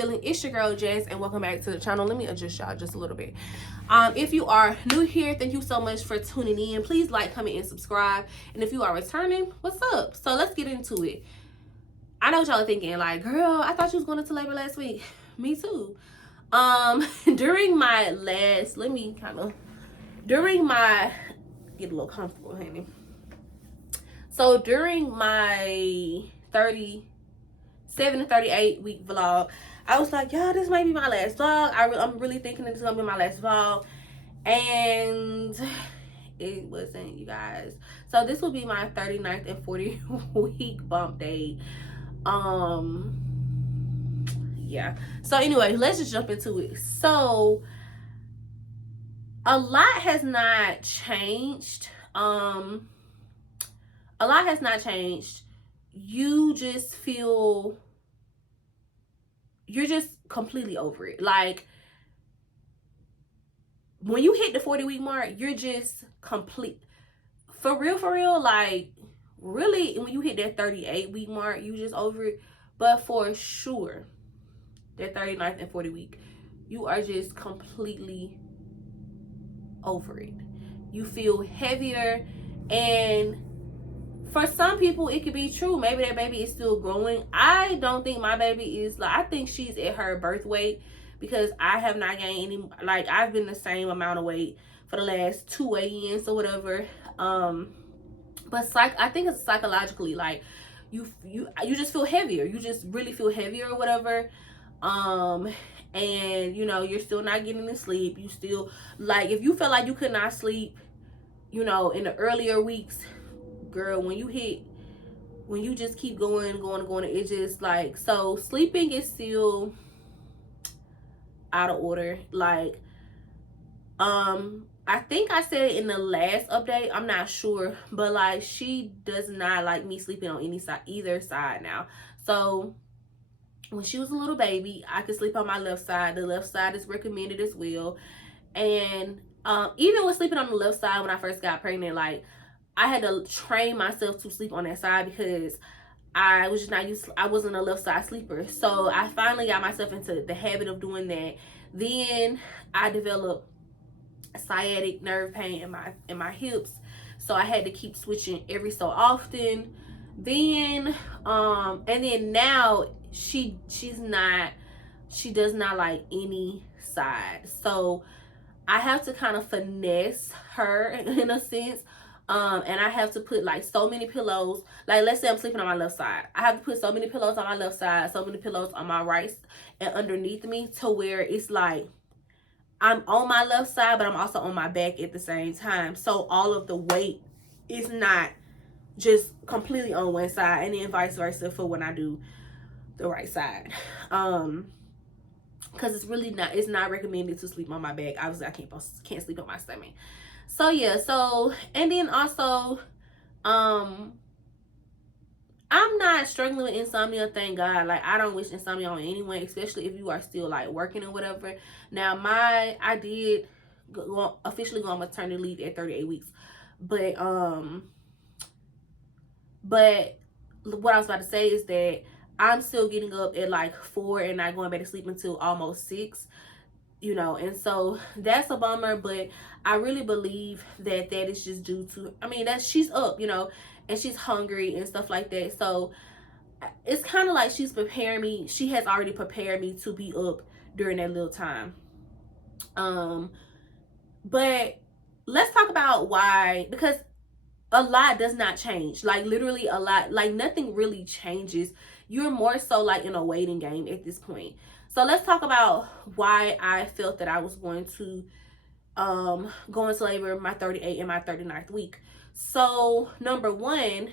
feeling? It's your girl Jess, and welcome back to the channel. Let me adjust y'all just a little bit. If you are new here, thank you so much for tuning in. Please like, comment, and subscribe. And if you are returning, what's up? So let's get into it. I know what y'all are thinking, like, girl, I thought you was going into labor last week. Me too. During my last, get a little comfortable, honey. So during my 37 to 38 week vlog, I was like, y'all, this might be my last vlog. I'm really thinking this is gonna be my last vlog, and it wasn't, you guys. So this will be my 39th and 40th week bump date. Yeah. So anyway, let's just jump into it. So a lot has not changed. A lot has not changed. You just feel, you're just completely over it. Like, when you hit the 40 week mark, you're just complete. For real, like, really, when you hit that 38 week mark, you just over it. But for sure, that 39th and 40 week, you are just completely over it. You feel heavier, and for some people it could be true. Maybe that baby is still growing. I don't think my baby is, like, I think she's at her birth weight, because I have not gained any, like, I've been the same amount of weight for the last 2 weigh-ins or whatever. But I think it's psychologically, like, you just feel heavier. You just really feel heavier or whatever. And you know, you're still not getting any sleep. You still, like, if you felt like you could not sleep, you know, in the earlier weeks, girl, when you just keep going, it's just like, so sleeping is still out of order. Like, I think I said it in the last update, I'm not sure, but like, she does not like me sleeping on either side now. So when she was a little baby, I could sleep on my left side. The left side is recommended as well. And even with sleeping on the left side, when I first got pregnant, like, I had to train myself to sleep on that side, because I was just not used to, I wasn't a left side sleeper. So I finally got myself into the habit of doing that. Then I developed sciatic nerve pain in my hips, so I had to keep switching every so often. Then and then now she does not like any side, so I have to kind of finesse her in a sense. And I have to put like so many pillows. Like, let's say I'm sleeping on my left side, I have to put so many pillows on my left side, so many pillows on my right and underneath me, to where it's like I'm on my left side, but I'm also on my back at the same time. So all of the weight is not just completely on one side, and then vice versa for when I do the right side. Because it's not recommended to sleep on my back. Obviously, I can't sleep on my stomach. So yeah, so, and then also, I'm not struggling with insomnia, thank God. Like, I don't wish insomnia on anyone, especially if you are still like working or whatever. Now, I did officially go on maternity leave at 38 weeks, but what I was about to say is that I'm still getting up at like 4 and not going back to sleep until almost 6, you know, and so that's a bummer. But I really believe that is just due to, I mean, that she's up, you know, and she's hungry and stuff like that. So it's kind of like she's preparing me. She has already prepared me to be up during that little time. But let's talk about why, because a lot does not change. Like, literally a lot, like nothing really changes. You're more so like in a waiting game at this point. So let's talk about why I felt that I was going to go into labor my 38th and my 39th week. So number one,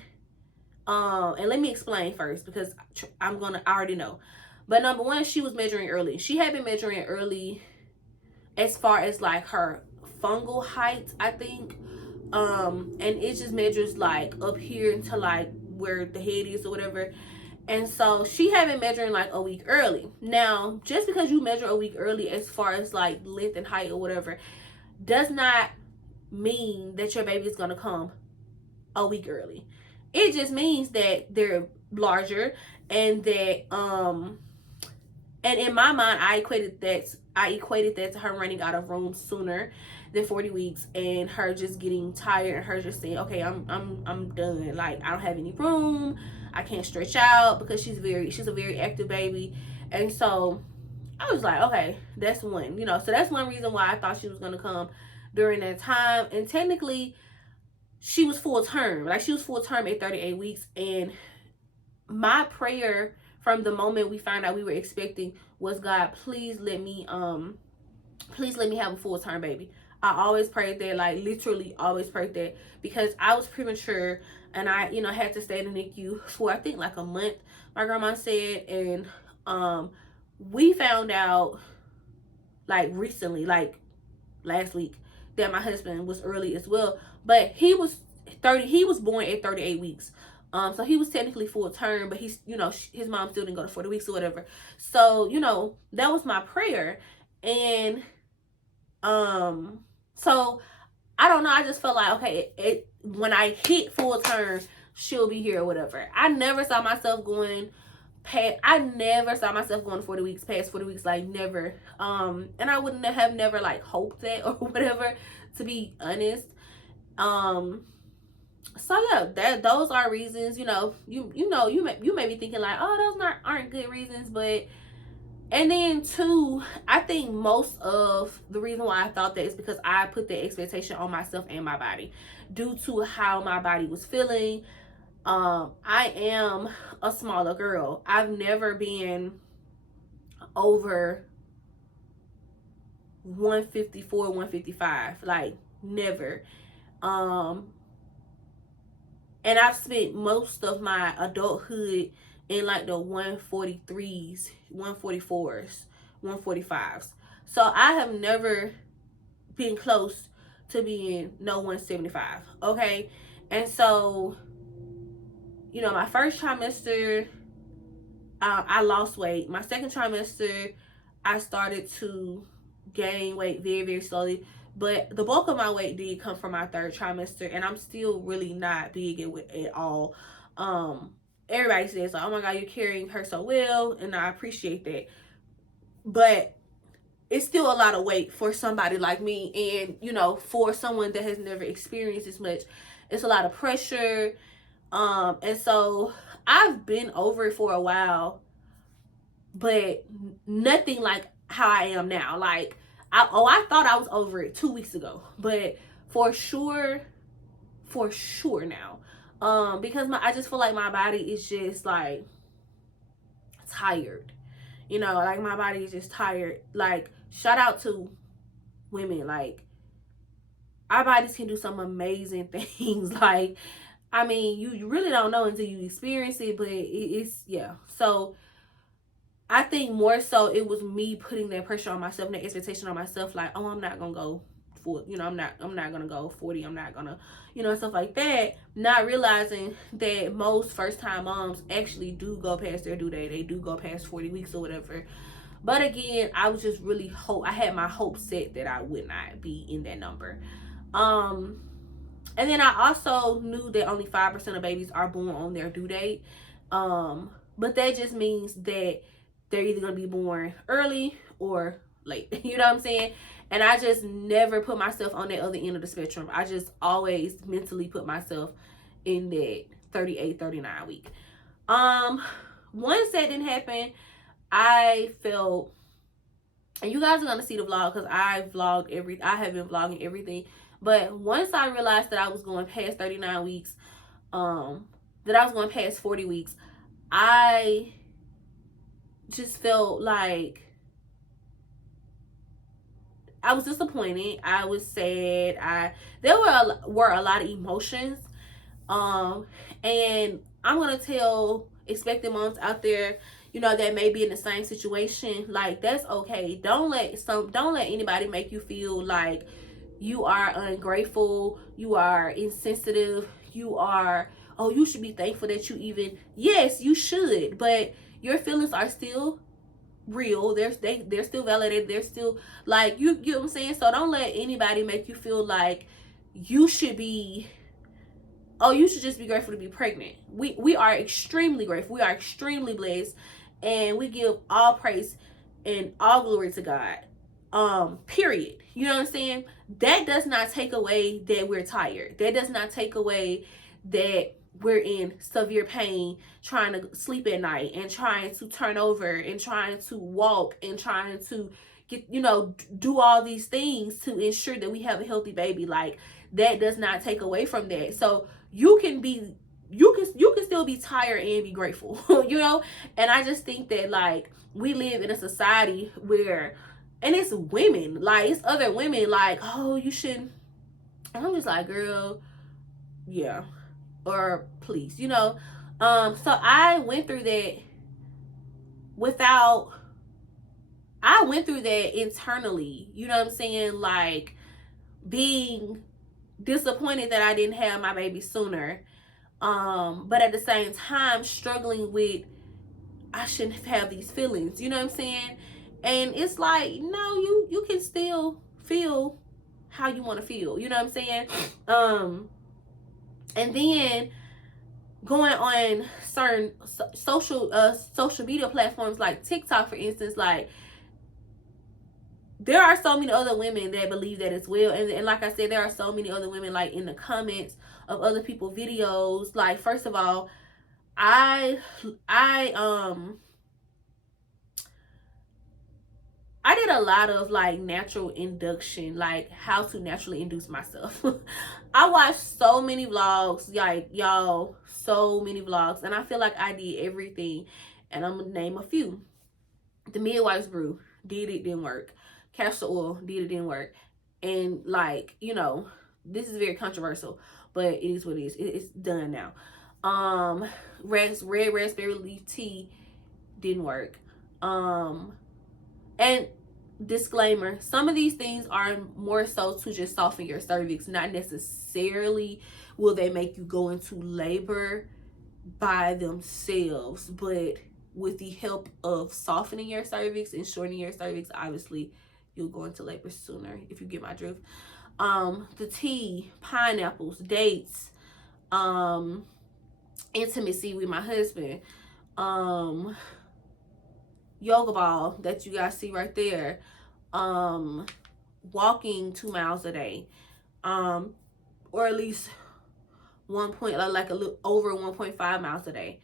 and let me explain first, because I already know. But number one, she was measuring early. She had been measuring early as far as like her fungal height, I think. And it just measures like up here to like where the head is or whatever. And so she had been measuring like a week early. Now, just because you measure a week early as far as like length and height or whatever, does not mean that your baby is going to come a week early. It just means that they're larger, and that And in my mind, I equated that to her running out of room sooner than 40 weeks, and her just getting tired, and her just saying, okay, I'm done. Like, I don't have any room. I can't stretch out, because she's a very active baby. And so I was like, okay, that's one, so that's one reason why I thought she was going to come during that time. And technically, she was full term. Like, she was full term at 38 weeks. And my prayer from the moment we found out we were expecting was, God, please let me have a full term baby. I always prayed that, like, literally always prayed that, because I was premature, and I, had to stay in the NICU for, I think, like a month, my grandma said. And we found out, like, recently, like last week, that my husband was early as well. But he was born at 38 weeks. So he was technically full term, but he's, his mom still didn't go to 40 weeks or whatever. So, that was my prayer. And so I don't know, I just felt like, okay, when I hit full term, she'll be here or whatever. I never saw myself going 40 weeks, past 40 weeks, like, never. And I wouldn't have never, like, hoped that or whatever, to be honest. So yeah, those are reasons. You may be thinking, like, oh, those aren't good reasons. But, and then two, I think most of the reason why I thought that is because I put the expectation on myself and my body, due to how my body was feeling. I am a smaller girl. I've never been over 154, 155, like, never. And I've spent most of my adulthood in, like, the 143s, 144s, 145s. So I have never been close to being no 175. Okay. And so, my first trimester, I lost weight. My second trimester, I started to gain weight very, very slowly. But the bulk of my weight did come from my third trimester, and I'm still really not big at all. Everybody says, like, oh my God, you're carrying her so well, and I appreciate that. But it's still a lot of weight for somebody like me, and, for someone that has never experienced as much, it's a lot of pressure. And so I've been over it for a while, but nothing like how I am now. Like, I thought I was over it 2 weeks ago, but for sure now. Because I just feel like my body is just, like, tired. Like, my body is just tired. Like, shout out to women. Like, our bodies can do some amazing things. Like, I mean, you really don't know until you experience it, but it's, yeah. So I think more so it was me putting that pressure on myself and that expectation on myself, like, oh, I'm not gonna go for, I'm not gonna go 40, I'm not gonna, stuff like that. Not realizing that most first time moms actually do go past their due date. They do go past 40 weeks or whatever. But again, I was just really I had my hopes set that I would not be in that number. And then I also knew that only 5% of babies are born on their due date. But that just means that they're either going to be born early or late. You know what I'm saying? And I just never put myself on that other end of the spectrum. I just always mentally put myself in that 38, 39 week. Once that didn't happen, I felt, and you guys are going to see the vlog because I have been vlogging everything. But once I realized that I was going past 39 weeks, that I was going past 40 weeks, I just felt like I was disappointed. I was sad. There were a lot of emotions. And I'm going to tell expecting moms out there, that may be in the same situation, like, that's okay. Don't let anybody make you feel like you are ungrateful, you are insensitive, you should be thankful that you even, yes, you should, but your feelings are still real. They're still validated. They're still, like, you get what I'm saying? So don't let anybody make you feel like you should just be grateful to be pregnant. We are extremely grateful. We are extremely blessed, and we give all praise and all glory to God. Period. You know what I'm saying? That does not take away that we're tired. That does not take away that we're in severe pain trying to sleep at night and trying to turn over and trying to walk and trying to get, do all these things to ensure that we have a healthy baby. Like, that does not take away from that. So you can still be tired and be grateful. And I just think that, like, we live in a society where, and it's women, like, it's other women, like, oh, you shouldn't. And I'm just like, girl, yeah, or please, so I went through that internally, you know what I'm saying? Like, being disappointed that I didn't have my baby sooner. But at the same time, struggling with, I shouldn't have these feelings, you know what I'm saying? And it's like, no, you can still feel how you want to feel, you know what I'm saying? And then going on certain social media platforms like TikTok, for instance, like, there are so many other women that believe that as well. And like I said, there are so many other women, like, in the comments of other people's videos. Like, first of all, I did a lot of, like, natural induction, like, how to naturally induce myself. I watched so many vlogs, like, y'all, so many vlogs, and I feel like I did everything. And I'm gonna name a few. The Midwife's Brew, did it, didn't work. Castor oil, did it, didn't work. And, like, this is very controversial, but it is what it is. It's done now. Red raspberry leaf tea didn't work. And disclaimer, some of these things are more so to just soften your cervix, not necessarily will they make you go into labor by themselves, but with the help of softening your cervix and shortening your cervix, obviously you'll go into labor sooner, if you get my drift. The tea, pineapples, dates, intimacy with my husband, yoga ball that you guys see right there, walking 2 miles a day, or at least a little over 1.5 miles a day.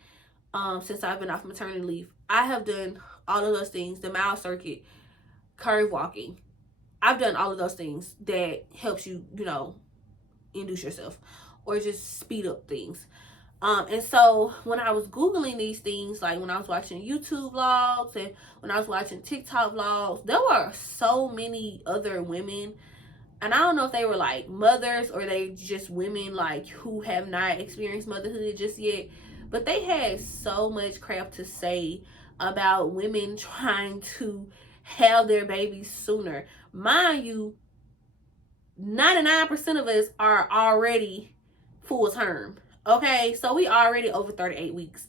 Since I've been off maternity leave, I have done all of those things. The mile circuit, curve walking, I've done all of those things that helps you, induce yourself or just speed up things. And so when I was Googling these things, like when I was watching YouTube vlogs and when I was watching TikTok vlogs, there were so many other women. And I don't know if they were like mothers or they just women like who have not experienced motherhood just yet. But they had so much crap to say about women trying to have their babies sooner. Mind you, 99% of us are already full term. Okay, so we already over 38 weeks.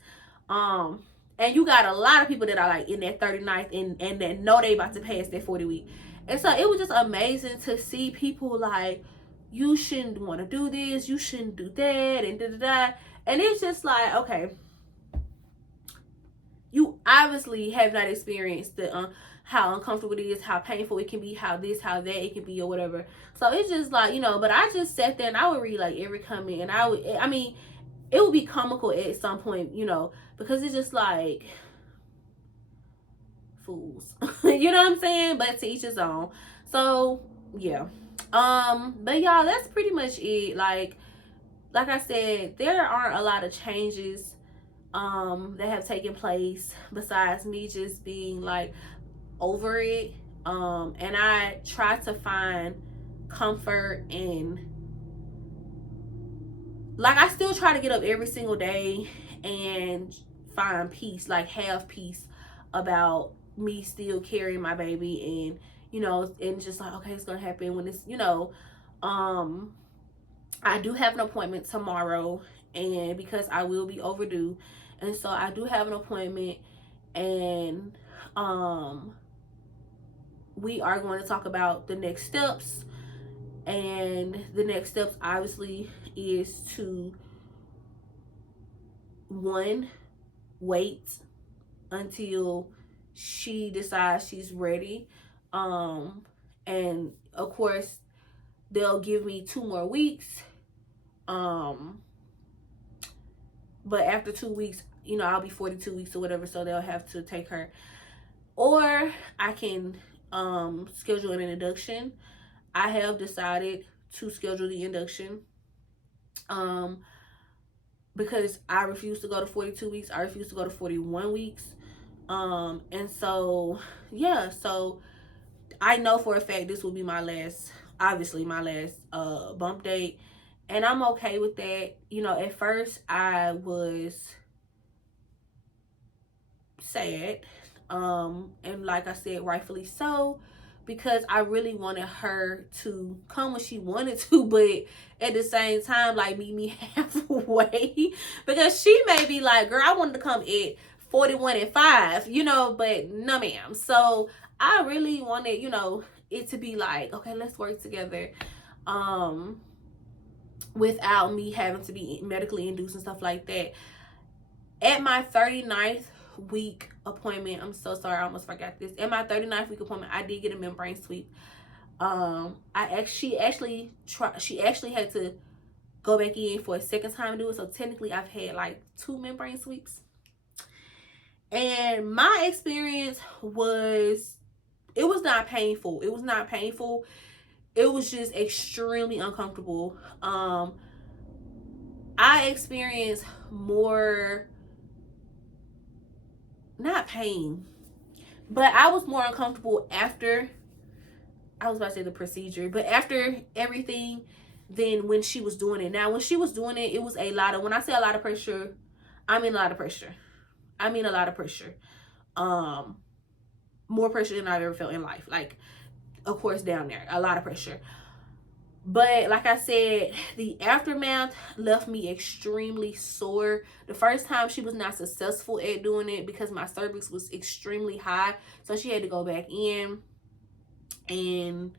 And you got a lot of people that are like in that 39th and that know they about to pass that 40 week. And so it was just amazing to see people like, you shouldn't want to do this, you shouldn't do that, and da-da-da. And it's just like, okay, you obviously have not experienced the how uncomfortable it is, how painful it can be, how this, how that it can be, or whatever. So it's just like, but I just sat there and I would read like every comment, and it would be comical at some point, because it's just like, fools. You know what I'm saying? But to each his own. So yeah. But y'all, that's pretty much it. Like I said, there aren't a lot of changes that have taken place besides me just being like over it. And I try to find comfort in, like, I still try to get up every single day and find peace, like have peace about me still carrying my baby, and and just like, okay, it's gonna happen when it's, I do have an appointment tomorrow, and because I will be overdue, and so I do have an appointment, and we are going to talk about the next steps. And the next steps obviously is to, one, wait until she decides she's ready. And of course, they'll give me 2 more weeks. But after 2 weeks, you know, I'll be 42 weeks or whatever, so they'll have to take her. Or I can schedule an induction. I have decided to schedule the induction because I refuse to go to 42 weeks. I refuse to go to 41 weeks. And so, yeah, so I know for a fact this will be my last, obviously my last bump date. And I'm okay with that. You know, at first I was sad. And like I said, rightfully so, because I really wanted her to come when she wanted to, but at the same time, like, meet me halfway. Because she may be like, girl, I wanted to come at 41 and 5, you know, but no ma'am. So I really wanted, you know, it to be like, okay, let's work together. Without me having to be medically induced and stuff like that. At my 39th week appointment, I'm so sorry, I almost forgot this. At my 39th week appointment, I did get a membrane sweep. She actually had to go back in for a second time to do it. So technically, I've had like 2 membrane sweeps. And my experience was, it was not painful. It was not painful. It was just extremely uncomfortable. I experienced more, not pain, but I was more uncomfortable after, I was about to say the procedure, but after everything than when she was doing it. Now, when she was doing it, it was a lot of, when I say a lot of pressure, I mean a lot of pressure. I mean a lot of pressure. More pressure than I've ever felt in life. Like, of course, down there, a lot of pressure. But like I said, the aftermath left me extremely sore. The first time she was not successful at doing it because my cervix was extremely high. So she had to go back in. And,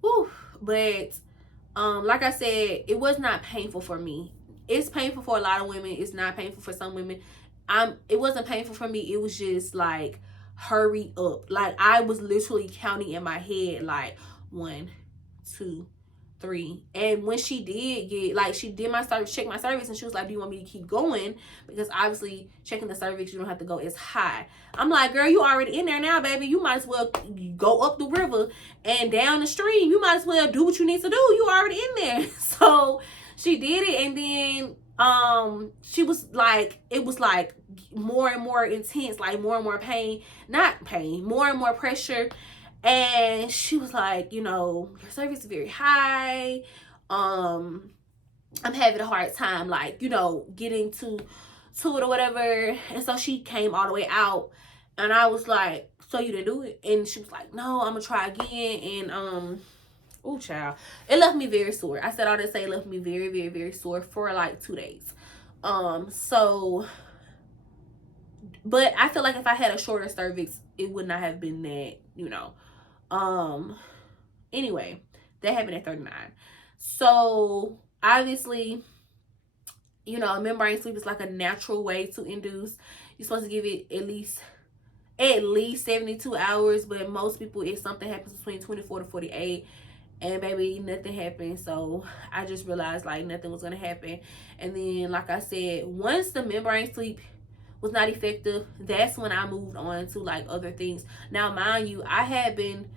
whew, but like I said, it was not painful for me. It's painful for a lot of women. It's not painful for some women. It wasn't painful for me. It was just like, hurry up. Like, I was literally counting in my head, like 1, 2, 3. And when she did get, like, she did my cervix, check my cervix, and she was like, do you want me to keep going? Because obviously checking the cervix, you don't have to go as high. I'm like, girl, you already in there now, baby. You might as well go up the river and down the stream. You might as well do what you need to do. You already in there. So she did it, and then she was like, it was like more and more intense, like more and more pain, not pain, more and more pressure. And she was like, you know, your cervix is very high. I'm having a hard time, like, you know, getting to it or whatever. And so she came all the way out, and I was like, so you didn't do it? And she was like, no, I'm gonna try again. And oh child, it left me very sore. I said all to say, it left me very, very, very sore for like 2 days. So, but I feel like if I had a shorter cervix, it would not have been that, you know. Anyway, that happened at 39. So obviously, you know, a membrane sweep is like a natural way to induce. You're supposed to give it at least 72 hours, but most people, if something happens between 24 to 48, and baby, nothing happened. So I just realized like nothing was gonna happen. And then, like I said, once the membrane sweep was not effective, that's when I moved on to like other things. Now, mind you, I had been,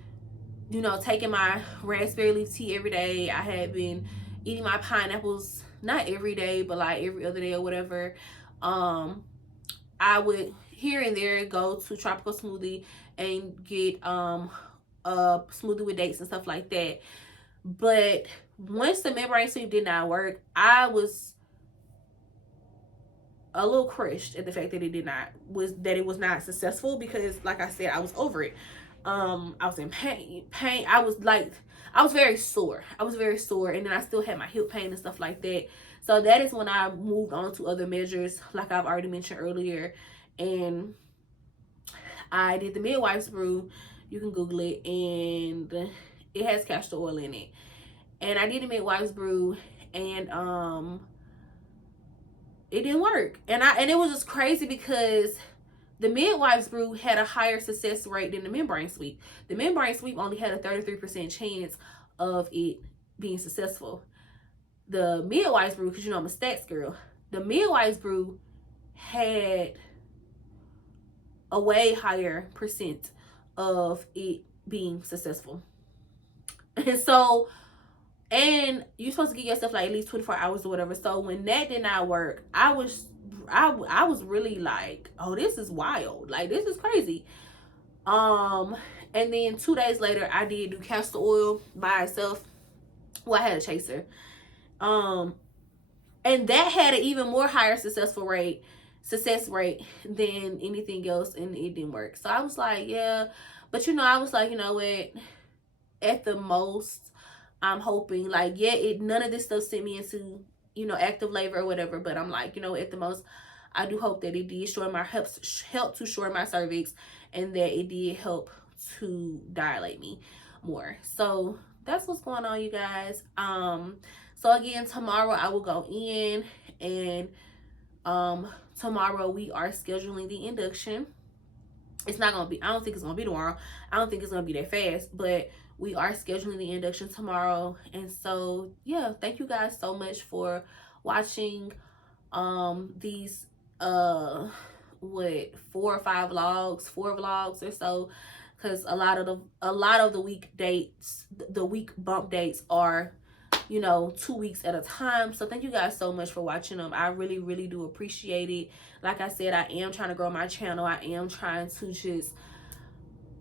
you know, taking my raspberry leaf tea every day. I had been eating my pineapples, not every day, but like every other day or whatever. I would here and there go to Tropical Smoothie and get a smoothie with dates and stuff like that. But once the membrane sweep did not work, I was a little crushed at the fact that it was not successful, because like I said, I was over it. I was in pain. I was very sore. And then I still had my hip pain and stuff like that. So that is when I moved on to other measures, like I've already mentioned earlier. And I did the Midwife's Brew. You can Google it, and it has castor oil in it. And I did the Midwife's Brew, and it didn't work. And it was just crazy because The midwives brew had a higher success rate than the membrane sweep. The membrane sweep only had a 33% chance of it being successful. The midwives brew, because you know I'm a stats girl, the midwives brew had a way higher percent of it being successful. And so, and you're supposed to give yourself like at least 24 hours or whatever. So when that did not work, I was really like, oh, this is wild. Like, this is crazy. And then 2 days later, I did do castor oil by itself. Well, I had a chaser. And that had an even more higher success rate than anything else, and it didn't work. So I was like, yeah. But I was like, you know what? At the most, I'm hoping, like, yeah, none of this stuff sent me into, active labor or whatever. But I'm like, at the most, I do hope that it did help to shorten my cervix, and that it did help to dilate me more. So that's what's going on, you guys. So again, tomorrow I will go in, and tomorrow we are scheduling the induction. It's not gonna be, I don't think it's gonna be tomorrow. I don't think it's gonna be that fast, but we are scheduling the induction tomorrow. And so yeah, thank you guys so much for watching these 4 vlogs or so, because a lot of the week bump dates are 2 weeks at a time. So thank you guys so much for watching them. I really, really do appreciate it. Like I said, I am trying to grow my channel. I am trying to just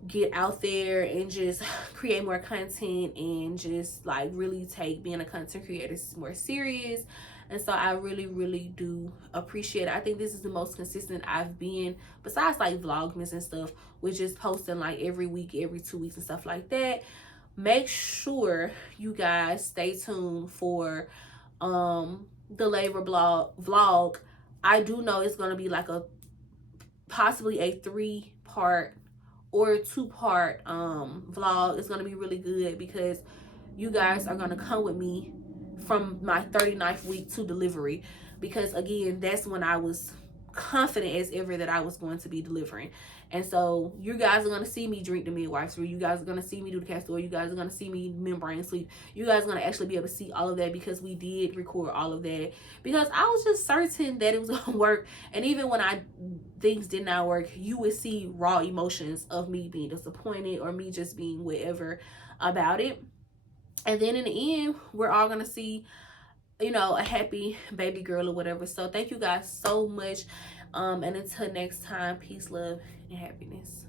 get out there and just create more content, and just like really take being a content creator more serious. And so I really, really do appreciate it. I think this is the most consistent I've been, besides like Vlogmas and stuff, with just posting like every week, every 2 weeks and stuff like that. Make sure you guys stay tuned for the labor vlog. I do know it's going to be like possibly a 3-part or 2-part vlog. It's going to be really good, because you guys are going to come with me from my 39th week to delivery, because again, that's when I was confident as ever that I was going to be delivering. And so you guys are going to see me drink the midwives brew. You guys are going to see me do the castor oil. You guys are going to see me membrane sweep. You guys are going to actually be able to see all of that, because we did record all of that, because I was just certain that it was going to work. And even when things did not work, you would see raw emotions of me being disappointed, or me just being whatever about it. And then in the end, we're all going to see a happy baby girl or whatever. So thank you guys so much. And until next time, peace, love, and happiness.